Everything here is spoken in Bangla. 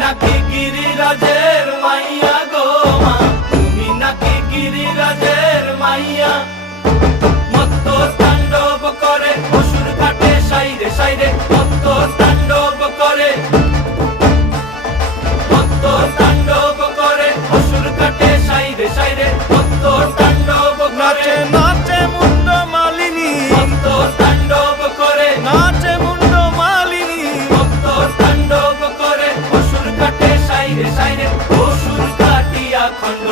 নাকি গিরিরাজের মাইয়া গো মা, তুমি নাকি গিরিরাজের মাইয়া। মত্ত তাণ্ডব করে অসুর কাটে সাইরে সাইরে, মত্ত তাণ্ডব করে, মত্ত তাণ্ডব করে অসুর কাটে সাইরে সাইরে, মত্ত তাণ্ডব করে। নাচে মুন্ড মালিনী, মত্ত তাণ্ডব করে, নাচে মুন্ড মালিনী, মত্ত তাণ্ডব করে অসুর কাটে সাইরে সাইরে, অসুর কাটিয়া খণ্ড